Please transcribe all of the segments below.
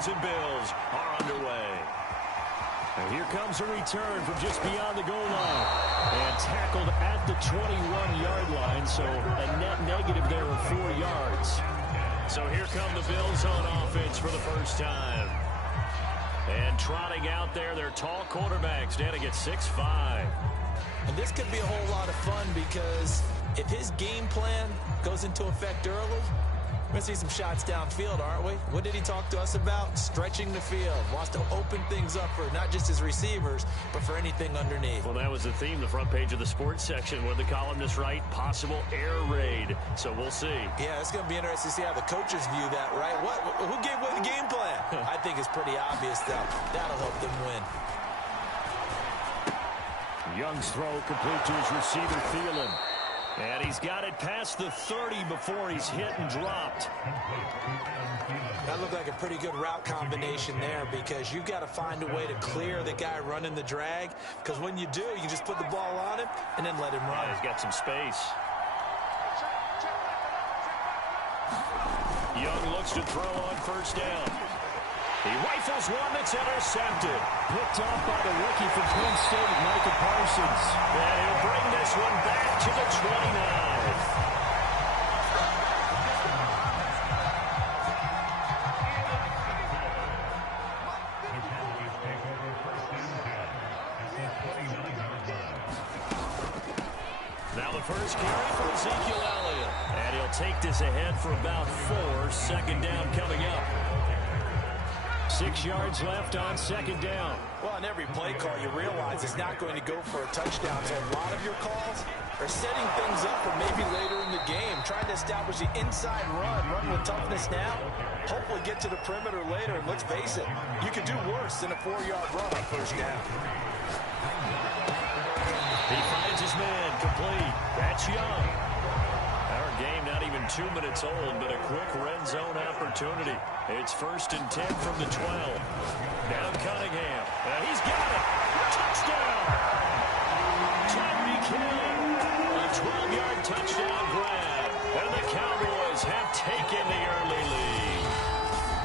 Cowboys and Bills are underway. And here comes a return from just beyond the goal line. And tackled at the 21-yard line, so a net negative there of 4 yards. So here come the Bills on offense for the first time. And trotting out there, their tall quarterback standing at 6'5". And this could be a whole lot of fun because if his game plan goes into effect early, we're going to see some shots downfield, aren't we? What did he talk to us about? Stretching the field. Wants to open things up for not just his receivers, but for anything underneath. Well, that was the theme, the front page of the sports section, where the columnists write possible air raid. So we'll see. Yeah, it's going to be interesting to see how the coaches view that, right? Who gave away the game plan? I think it's pretty obvious that that'll help them win. Young's throw complete to his receiver, Thielen. And he's got it past the 30 before he's hit and dropped. That looked like a pretty good route combination there because you've got to find a way to clear the guy running the drag. Because when you do, you just put the ball on him and then let him run. Yeah, he's got some space. Young looks to throw on first down. He rifles one that's intercepted. Picked off by the rookie from Penn State, Micah Parsons. And he'll bring this one back to the 29. Now the first carry for Ezekiel Elliott. And he'll take this ahead for about 4. Second down coming up. 6 yards left on second down. Well, on every play call, you realize it's not going to go for a touchdown. So a lot of your calls are setting things up for maybe later in the game, trying to establish the inside run with toughness now, hopefully get to the perimeter later. And let's face it, you could do worse than a 4-yard run on first down. He finds his man complete. That's Young. Our game not even 2 minutes old, but a quick red zone opportunity. It's 1st and 10 from the 12. Now Cunningham. He's got it. Touchdown. Tyreek Hill. A 12-yard touchdown grab. And the Cowboys have taken the early lead.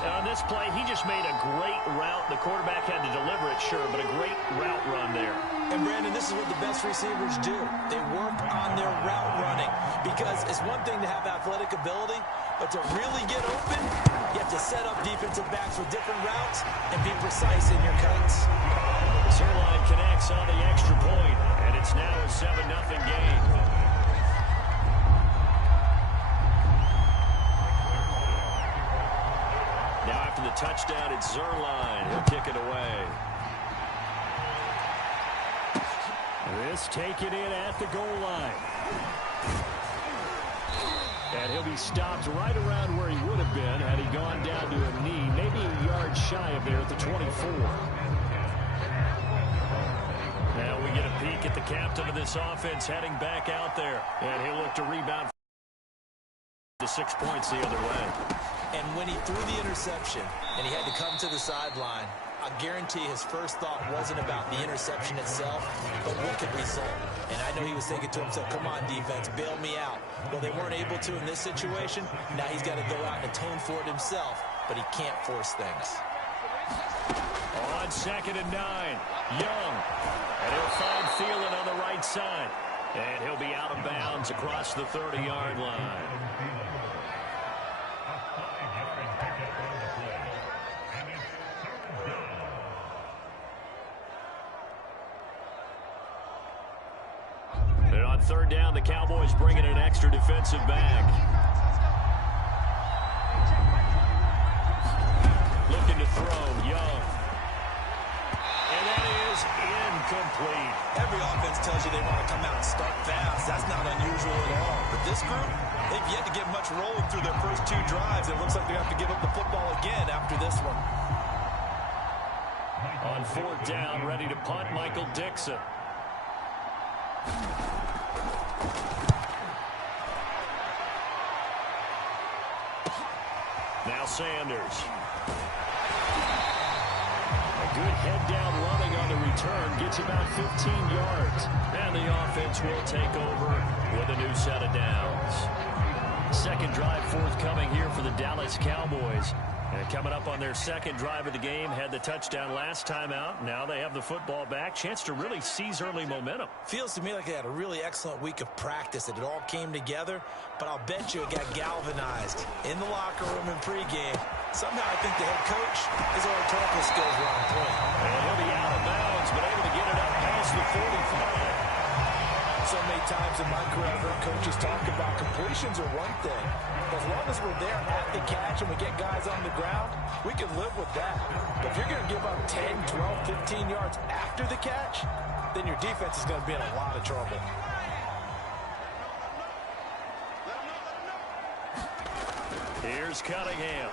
On this play, he just made a great route. The quarterback had to deliver it, sure, but a great route run there. And, Brandon, this is what the best receivers do. They work on their route running because it's one thing to have athletic ability, but to really get open, you have to set up defensive backs with different routes and be precise in your cuts. Zerline connects on the extra point, and it's now a 7-0 game. Now after the touchdown, it's Zerline. He'll kick it away. This taken in at the goal line. And he'll be stopped right around where he would have been had he gone down to a knee, maybe a yard shy of there at the 24. Now we get a peek at the captain of this offense heading back out there. And he'll look to rebound to 6 points the other way. And when he threw the interception and he had to come to the sideline, I guarantee his first thought wasn't about the interception itself, but what could result. And I know he was thinking to himself, come on, defense, bail me out. Well, they weren't able to in this situation. Now he's got to go out and atone for it himself, but he can't force things. On 2nd and 9, Young. And he'll find Thielen on the right side. And he'll be out of bounds across the 30-yard line. On 3rd down, the Cowboys bring in an extra defensive back. Looking to throw, Young. And that is incomplete. Every offense tells you they want to come out and start fast. That's not unusual at all. But this group, they've yet to get much rolling through their first 2 drives. It looks like they have to give up the football again after this one. On 4th down, ready to punt, Michael Dixon. Now Sanders. A good head-down running on the return. Gets about 15 yards. And the offense will take over with a new set of downs. Second drive forthcoming here for the Dallas Cowboys. And coming up on their second drive of the game, had the touchdown last time out. Now they have the football back. Chance to really seize early momentum. Feels to me like they had a really excellent week of practice. It all came together, but I'll bet you it got galvanized in the locker room in pregame. Somehow I think the head coach, his rhetorical skills were on point. And he'll be out of bounds, but able to get it up past the 45. So many times in my career, I've heard coaches talk about completions are one thing. As long as we're there at the catch and we get guys on the ground, we can live with that. But if you're going to give up 10, 12, 15 yards after the catch, then your defense is going to be in a lot of trouble. Here's Cunningham.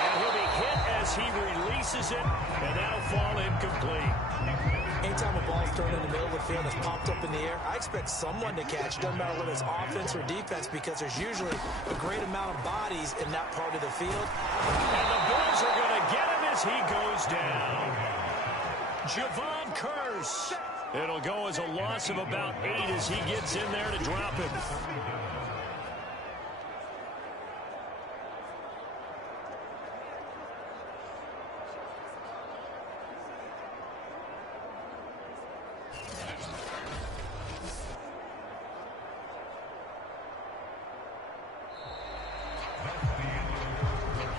And he'll be hit as he releases it, and that'll fall incomplete. Anytime a ball's thrown in the middle of the field that's popped up in the air, I expect someone to catch. Doesn't matter whether it's offense or defense, because there's usually a great amount of bodies in that part of the field. And the Bills are going to get him as he goes down. Javon Curse. It'll go as a loss of about 8 as he gets in there to drop it.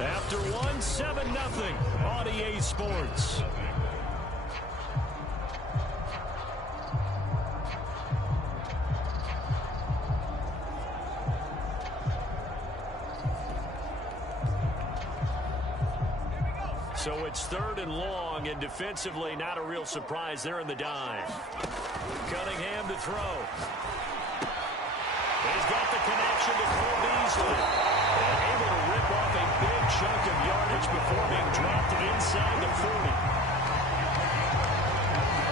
After 1-7-0 on EA Sports. So it's 3rd and long, and defensively not a real surprise there in the dive. Cunningham to throw. He's got the connection to Cole Beasley. And able to rip off a big chunk of yardage before being dropped inside the 40.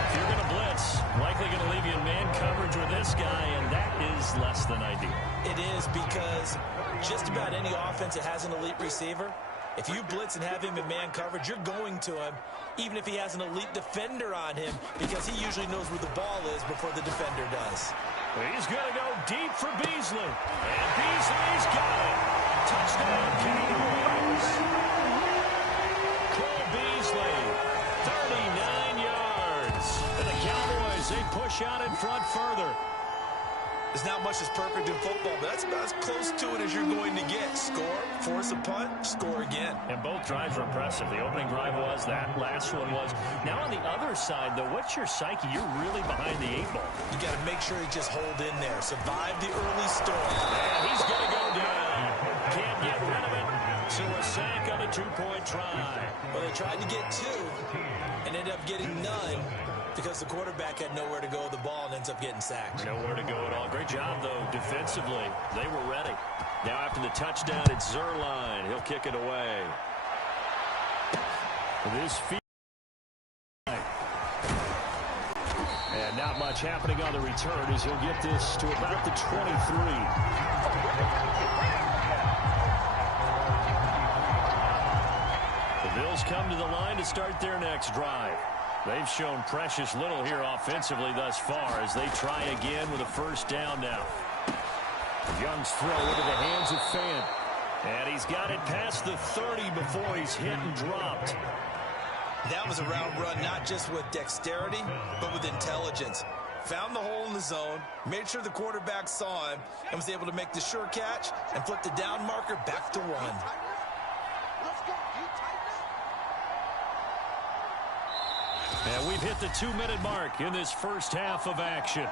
If you're going to blitz, likely going to leave you in man coverage with this guy, and that is less than ideal. It is, because just about any offense that has an elite receiver, if you blitz and have him in man coverage, you're going to him, even if he has an elite defender on him, because he usually knows where the ball is before the defender does. He's going to go deep for Beasley. And Beasley's got it. Touchdown, Cowboys. Cole Beasley, 39 yards. And the Cowboys, they push out in front further. There's not much that's perfect in football, but that's about as close to it as you're going to get. Score, force a punt, score again. And both drives were impressive. The opening drive was, that last one was. Now on the other side, though, what's your psyche? You're really behind the 8 ball. You got to make sure you just hold in there. Survive the early storm. And he's going to go down. Can't get rid of it. So a sack on a 2-point try. Well, they tried to get 2 and ended up getting none, because the quarterback had nowhere to go with the ball and ends up getting sacked. Nowhere to go at all. Great job, though, defensively. They were ready. Now after the touchdown, it's Zerline. He'll kick it away. This field. And not much happening on the return as he'll get this to about the 23. The Bills come to the line to start their next drive. They've shown precious little here offensively thus far as they try again with a first down now. Young's throw into the hands of Fant. And he's got it past the 30 before he's hit and dropped. That was a route run, not just with dexterity, but with intelligence. Found the hole in the zone, made sure the quarterback saw him, and was able to make the sure catch and flip the down marker back to run. And we've hit the 2-minute mark in this first half of action.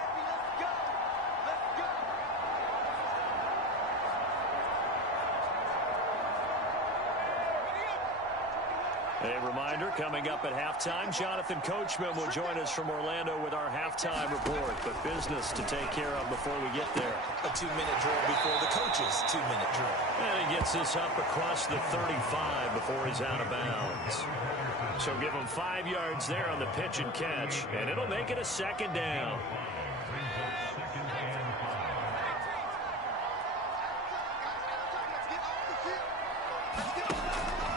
A reminder, coming up at halftime, Jonathan Coachman will join us from Orlando with our halftime report. But business to take care of before we get there. A 2-minute drill before the coach's 2-minute drill. And he gets this up across the 35 before he's out of bounds. So give him 5 yards there on the pitch and catch, and it'll make it a second down.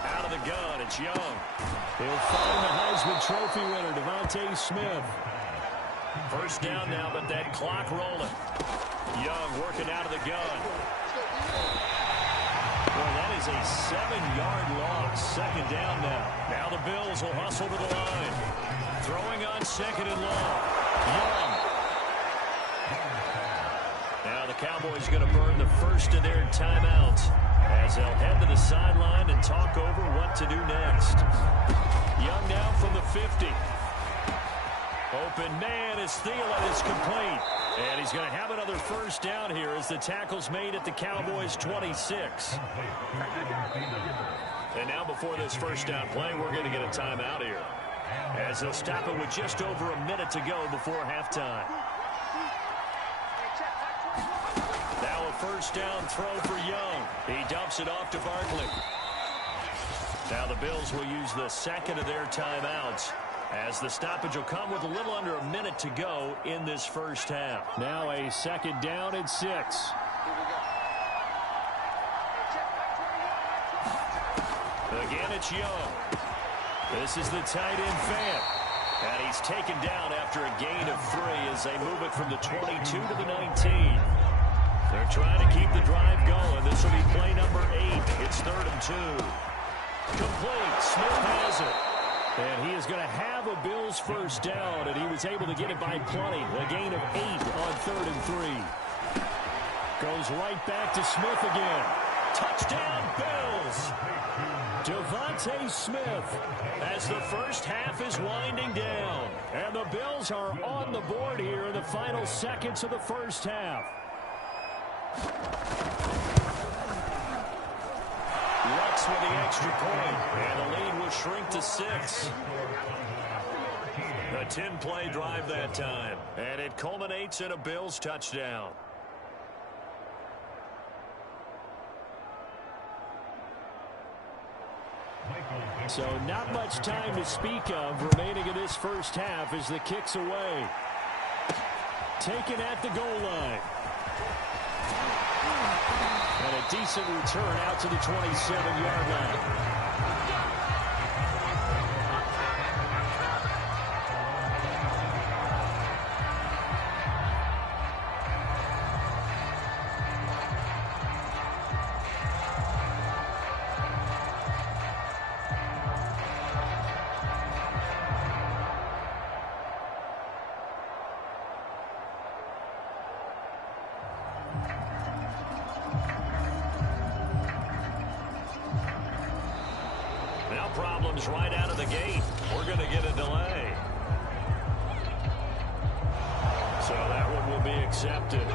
Out of the gun, it's Young. He'll find the Heisman Trophy winner, Devontae Smith. First down now, but that clock rolling. Young working out of the gun. 7-yard loss. Second down now. Now the Bills will hustle to the line. Throwing on second and long. Young. Now the Cowboys going to burn the first of their timeouts as they'll head to the sideline and talk over what to do next. Young now from the 50. Open man as Thielen is complete. And he's going to have another first down here as the tackle's made at the Cowboys' 26. And now before this first down play, we're going to get a timeout here, as they'll stop it with just over a minute to go before halftime. Now a first down throw for Young. He dumps it off to Barkley. Now the Bills will use the second of their timeouts, as the stoppage will come with a little under a minute to go in this first half. Now a second down and 6. Again, it's Young. This is the tight end Fant. And he's taken down after a gain of 3 as they move it from the 22 to the 19. They're trying to keep the drive going. This will be play number 8. It's 3rd and 2. Complete. Smith has it. And he is going to have a Bills first down, and he was able to get it by plenty. A gain of 8 on 3rd and 3. Goes right back to Smith again. Touchdown, Bills! Devontae Smith as the first half is winding down. And the Bills are on the board here in the final seconds of the first half. Lux with the extra point, and the lead will shrink to 6. A 10-play drive that time, and it culminates in a Bills touchdown. So not much time to speak of remaining in this first half as the kick's away. Taken at the goal line. And a decent return out to the 27-yard line. Problems right out of the gate. We're going to get a delay. So that one will be accepted.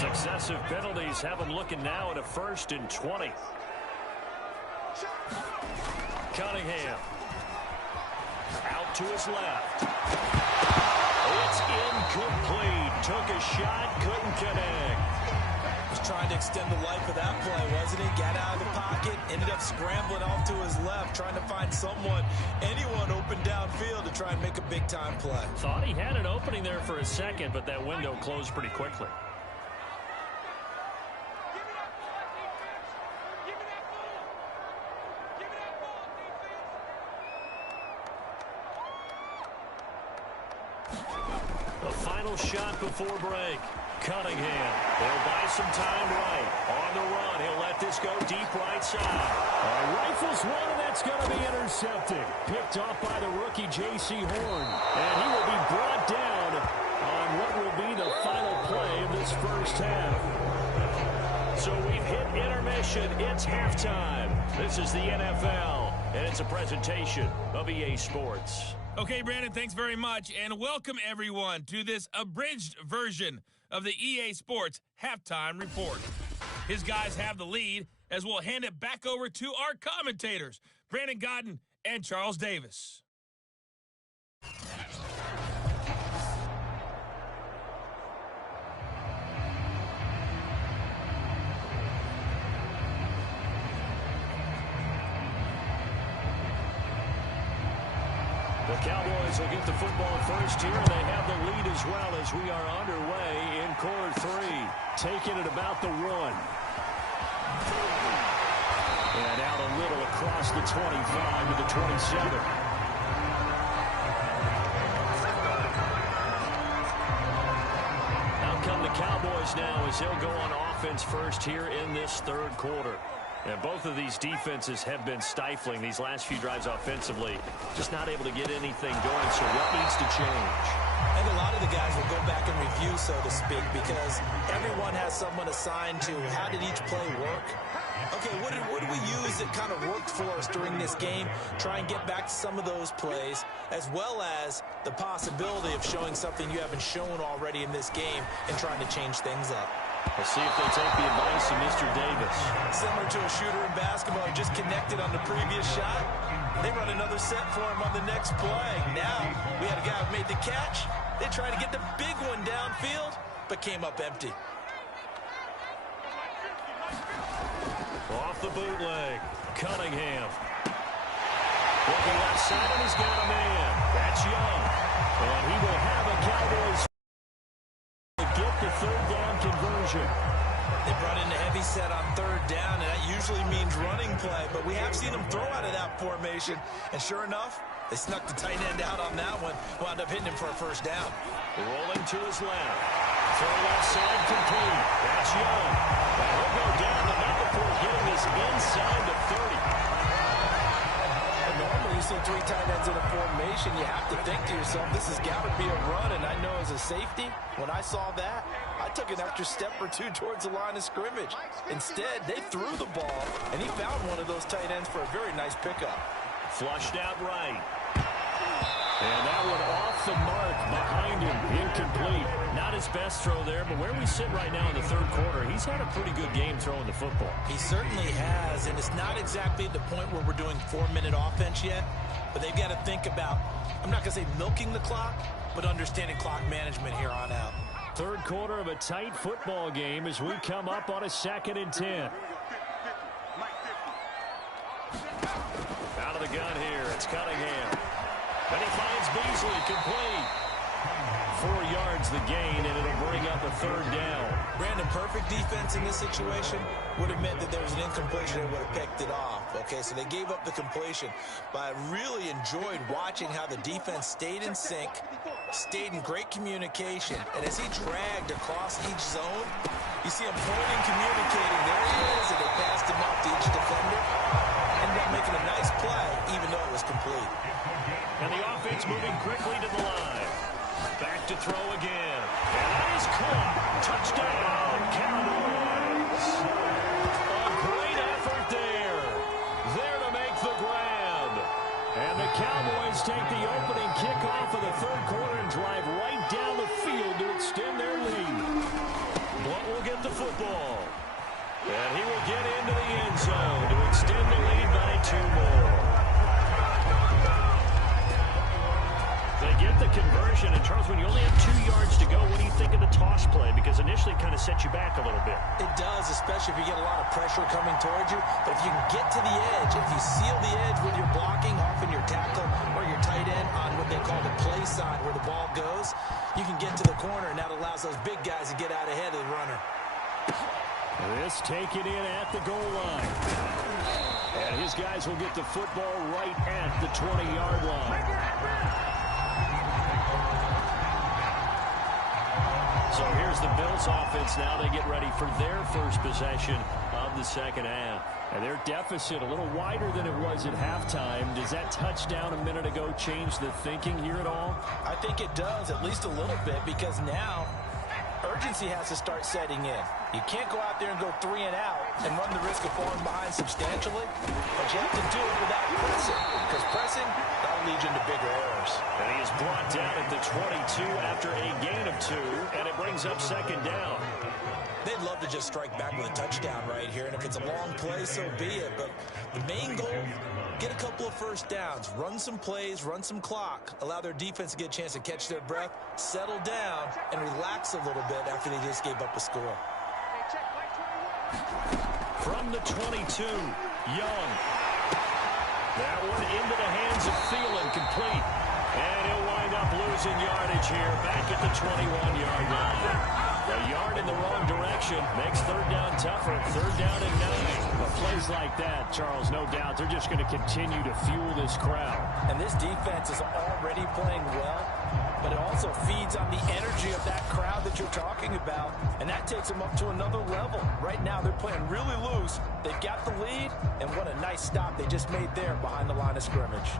Successive penalties have him looking now at a 1st and 20. Cunningham. Out to his left. It's incomplete. Took a shot, couldn't connect. Was trying to extend the life of that play, wasn't he? Got out of the pocket, ended up scrambling off to his left, trying to find anyone open downfield to try and make a big-time play. Thought he had an opening there for a second, but that window closed pretty quickly. The final shot before break. Cunningham. He'll buy some time right. On the run. He'll let this go deep right side. Rifles one, and that's going to be intercepted. Picked off by the rookie J.C. Horn. And he will be brought down on what will be the final play of this first half. So we've hit intermission. It's halftime. This is the NFL, and it's a presentation of EA Sports. Okay, Brandon, thanks very much, and welcome everyone to this abridged version of the EA Sports Halftime Report. His guys have the lead as we'll hand it back over to our commentators, Brandon Godden and Charles Davis. The Cowboys will get the football first here. They have the lead as well as we are underway in quarter three. Taking it about the 1. And out a little across the 25 to the 27. Out come the Cowboys now as they'll go on offense first here in this third quarter. And both of these defenses have been stifling these last few drives offensively. Just not able to get anything going, so what needs to change? And a lot of the guys will go back and review, so to speak, because everyone has someone assigned to how did each play work. Okay, what did we use that kind of worked for us during this game? Try and get back to some of those plays, as well as the possibility of showing something you haven't shown already in this game and trying to change things up. We'll see if they take the advice of Mr. Davis. Similar to a shooter in basketball, just connected on the previous shot. They run another set for him on the next play. Now, we had a guy who made the catch. They tried to get the big one downfield, but came up empty. Off the bootleg, Cunningham. Looking left side, and he's got a man. That's Young. And he will have a Cowboys to get the third down conversion. They brought in a heavy set on third down, and that usually means running play, but we have seen them throw out of that formation. And sure enough, they snuck the tight end out on that one, wound up hitting him for a first down. Rolling to his left. Throw left side complete. That's Young. And he'll go down the number 4, getting this inside the 30. And normally you see 3 tight ends in a formation, you have to think to yourself, this has got to be a run. And I know as a safety, when I saw that, I took an extra step or 2 towards the line of scrimmage. Instead, they threw the ball, and he found one of those tight ends for a very nice pickup. Flushed out right. And that one off the mark behind him. Incomplete. Not his best throw there, but where we sit right now in the third quarter, he's had a pretty good game throwing the football. He certainly has, and it's not exactly the point where we're doing 4-minute offense yet, but they've got to think about, I'm not going to say milking the clock, but understanding clock management here on out. Third quarter of a tight football game as we come up on a 2nd and 10. Out of the gun here, it's Cunningham. And he finds Beasley complete. 4 yards the gain, and it'll bring up a third down. Brandon, perfect defense in this situation would have meant that there was an incompletion and would have picked it off. Okay, so they gave up the completion. But I really enjoyed watching how the defense stayed in sync, stayed in great communication. And as he dragged across each zone, you see him pointing, communicating. There he is, and they passed him off to each defender. Ended up making a nice play, even though it was complete. And the offense moving quickly to the line. Back to throw again. And that is caught. Touchdown, Cowboys. A great effort there. There to make the grab. And the Cowboys take the opening kickoff of the third quarter and drive right down the field to extend their lead. Blunt will get the football. And he will get into the end zone to extend the lead by 2 more. They get the conversion, and Charles, when you only have 2 yards to go, what do you think of the toss play? Because initially it kind of sets you back a little bit. It does, especially if you get a lot of pressure coming towards you. But if you can get to the edge, if you seal the edge with your blocking, often your tackle or your tight end on what they call the play side where the ball goes, you can get to the corner, and that allows those big guys to get out ahead of the runner. This taken in at the goal line. And his guys will get the football right at the 20-yard line. So here's the Bills offense now. They get ready for their first possession of the second half. And their deficit a little wider than it was at halftime. Does that touchdown a minute ago change the thinking here at all? I think it does, at least a little bit, because now urgency has to start setting in. You can't go out there and go 3 and out and run the risk of falling behind substantially, but you have to do it without pressing, because pressing, that'll lead you into bigger errors. And he is brought down at the 22 after a gain of 2, and it brings up second down. They'd love to just strike back with a touchdown right here, and if it's a long play, so be it. But the main goal, get a couple of first downs, run some plays, run some clock, allow their defense to get a chance to catch their breath, settle down, and relax a little bit after they just gave up a score. From the 22, Young. That one into the hands of Thielen, complete. And he'll wind up losing yardage here, back at the 21-yard line. A yard in the wrong direction makes third down tougher. Third down and 9. But plays like that, Charles, no doubt, they're just going to continue to fuel this crowd. And this defense is already playing well, but it also feeds on the energy of that crowd that you're talking about, and that takes them up to another level. Right now, they're playing really loose. They've got the lead, and what a nice stop they just made there behind the line of scrimmage.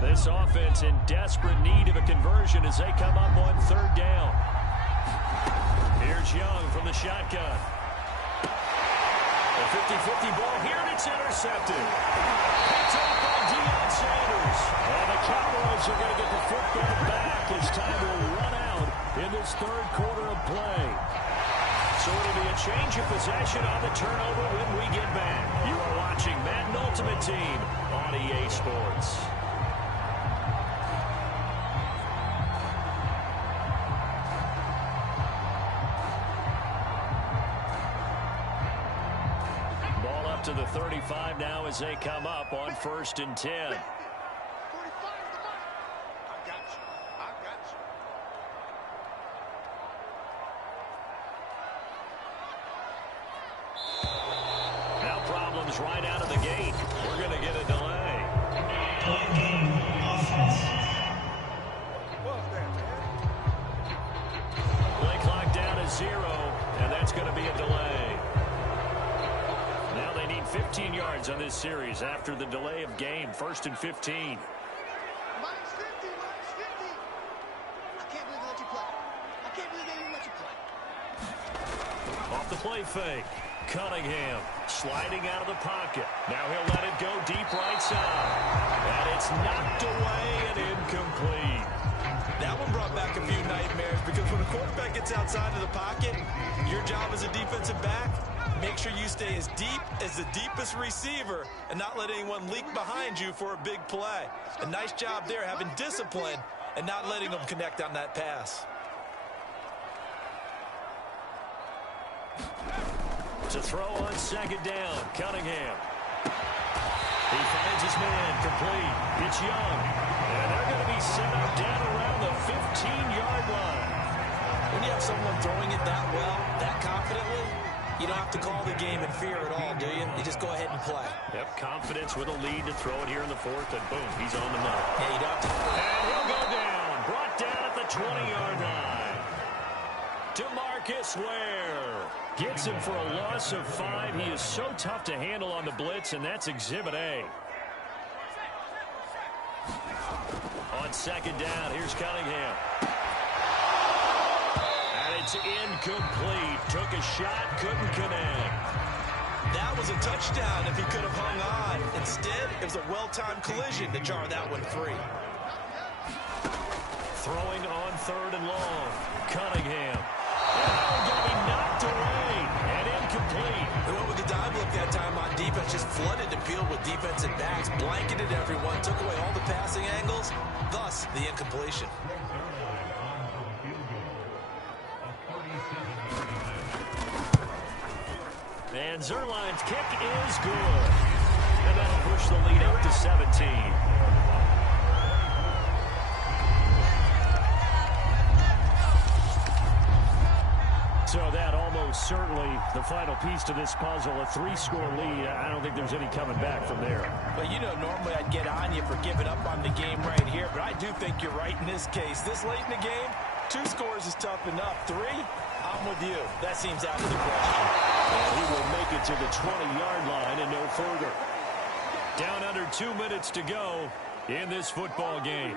This offense in desperate need of a conversion as they come up on third down. Here's Young from the shotgun. A 50-50 ball here, and it's intercepted. Picked up by Deion Sanders. And the Cowboys are going to get the football back as time will run out in this third quarter of play. So it'll be a change of possession on the turnover when we get back. You are watching Madden Ultimate Team on EA Sports. To the 35 now as they come up on 1st and 10. Now problems right out of the gate. We're going to get a delay. Play clock down to 0, and that's going to be a delay. 15 yards on this series after the delay of game. 1st and 15. -50, -50. I can't believe they let you play. I can't believe they didn't let you play. Off the play fake. Cunningham sliding out of the pocket. Now he'll let it go deep right side. And it's knocked away and incomplete. That one brought back a few nightmares, because when a quarterback gets outside of the pocket, your job as a defensive back, make sure you stay as deep as the deepest receiver and not let anyone leak behind you for a big play. A nice job there, having discipline and not letting them connect on that pass. To throw on second down, Cunningham. He finds his man, complete. It's Young. And they're going to be set up down around the 15-yard line. When you have someone throwing it that well, that confidently, you don't have to call the game in fear at all, do you? You just go ahead and play. Yep, confidence with a lead to throw it here in the 4th, and boom, he's on the mark. Yeah, you don't have to. And he'll go down, brought down at the 20-yard line. DeMarcus Ware gets him for a loss of 5. He is so tough to handle on the blitz, and that's Exhibit A. On second down, here's Cunningham. It's incomplete. Took a shot, couldn't connect. That was a touchdown if he could have hung on. Instead, it was a well-timed collision to jar that one free. Throwing on 3rd and long. Cunningham. Oh, going to be knocked away and incomplete. They went with the dive look that time on defense, just flooded the field with defensive backs, blanketed everyone, took away all the passing angles, thus the incompletion. And Zerline's kick is good. And that'll push the lead up to 17. So that almost certainly the final piece to this puzzle, a 3-score lead. I don't think there's any coming back from there. Well, you know, normally I'd get on you for giving up on the game right here, but I do think you're right in this case. This late in the game, 2 scores is tough enough. 3, I'm with you. That seems out of the question. And he will make it to the 20-yard line and no further. Down under 2 minutes to go in this football game.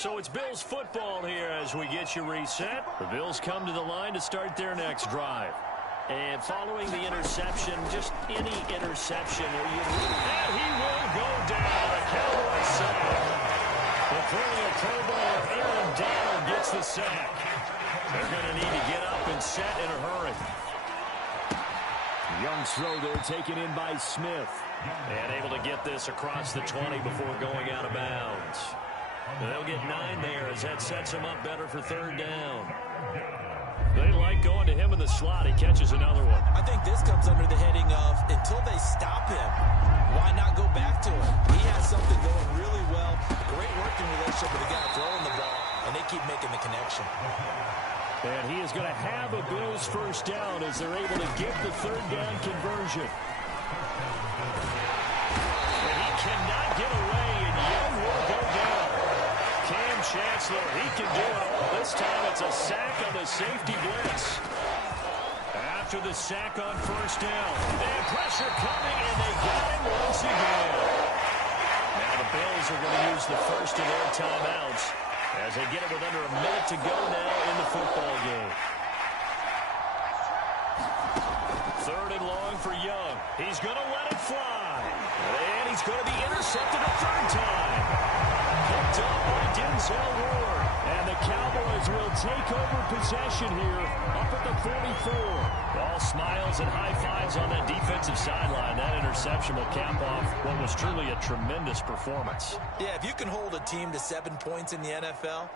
So it's Bills football here as we get you reset. The Bills come to the line to start their next drive. And following the interception, just any interception, and he will go down. A Cowboy sack. Including a Pro Bowler, Aaron Donald gets the sack. They're going to need to get up and set in a hurry. Young's throw there taken in by Smith. And able to get this across the 20 before going out of bounds. They'll get 9 there as that sets him up better for third down. They like going to him in the slot. He catches another one. I think this comes under the heading of until they stop him, why not go back to him? He has something going really well. Great working relationship with the guy throwing the ball, and they keep making the connection. And he is going to have a Bills first down as they're able to get the third down conversion. And he cannot get away, and Young will go down. Cam Chancellor, he can do it all. This time it's a sack on the safety blitz. After the sack on first down. And pressure coming, and they got him once again. Now the Bills are going to use the first of their timeouts as they get it with under a minute to go now in the football game. Third and long for Young. He's going to let it fly. And he's going to be intercepted a third time. Picked up by Denzel Ward. And the Cowboys will take over possession here up at the 44. All smiles and high fives on that defensive sideline. That interception will cap off what was truly a tremendous performance. Yeah, if you can hold a team to 7 points in the NFL,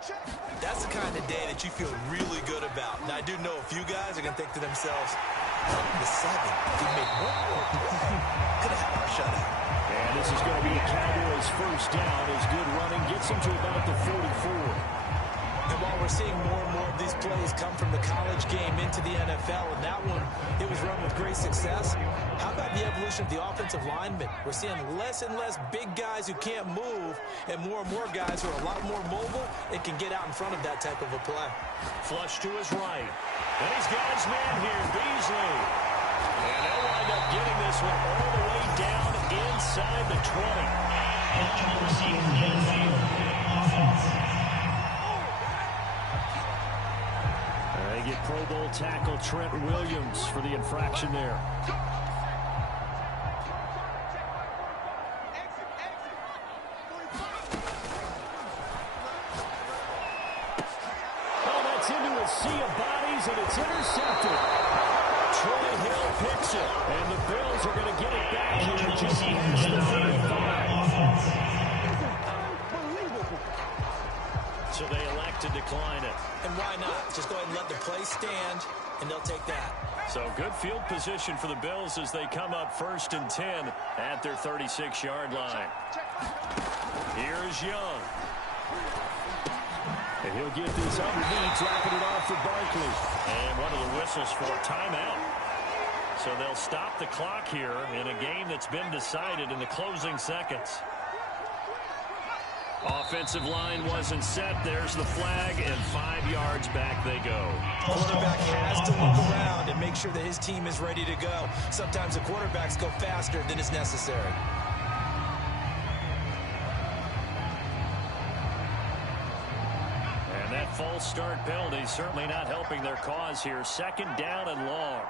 that's the kind of day that you feel really good about. Now, I do know a few guys are going to think to themselves, the 7, if we make one more play, could have had our shutout. And this is going to be the Cowboys' first down as good running gets them to about the 44. And while we're seeing more and more of these plays come from the college game into the NFL, and that one, it was run with great success, how about the evolution of the offensive linemen? We're seeing less and less big guys who can't move and more guys who are a lot more mobile and can get out in front of that type of a play. Flush to his right. And he's got his man here, Beasley. And they'll wind up getting this one all the way down inside the 20. They get Pro Bowl tackle Trent Williams for the infraction there. Oh, that's into a sea of bodies, and it's intercepted. Troy Hill picks it, and the Bills are going to get it back here just past the 35. So they elect to decline it. And why not? Just go ahead and let the play stand, and they'll take that. So good field position for the Bills as they come up 1st and 10 at their 36-yard line. Here's Young. And he'll get this underneath, dropping it off for Barkley. And one of the whistles for a timeout. So they'll stop the clock here in a game that's been decided in the closing seconds. Offensive line wasn't set. There's the flag, and 5 yards back they go. Quarterback has to look around and make sure that his team is ready to go. Sometimes the quarterbacks go faster than is necessary. And that false start penalty certainly not helping their cause here. 2nd down and long.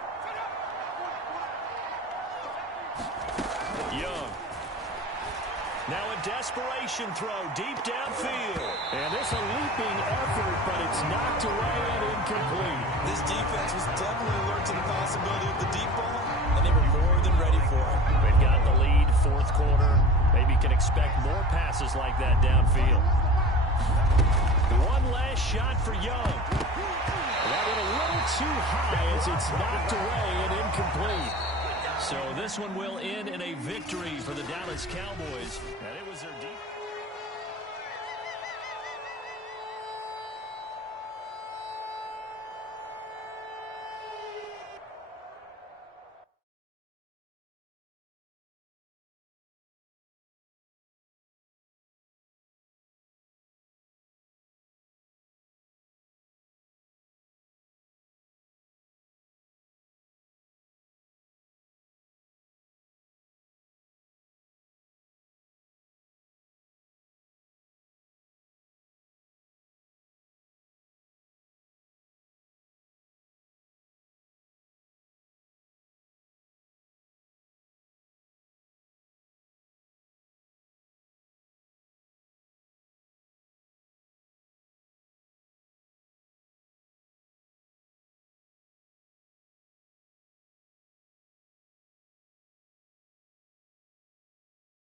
Young. Now a desperation throw deep downfield. And it's a leaping effort, but it's knocked away and incomplete. This defense was definitely alert to the possibility of the deep ball, and they were more than ready for it. They've got the lead, 4th quarter. Maybe can expect more passes like that downfield. One last shot for Young. That went a little too high as it's knocked away and incomplete. So this one will end in a victory for the Dallas Cowboys. And it was their defense.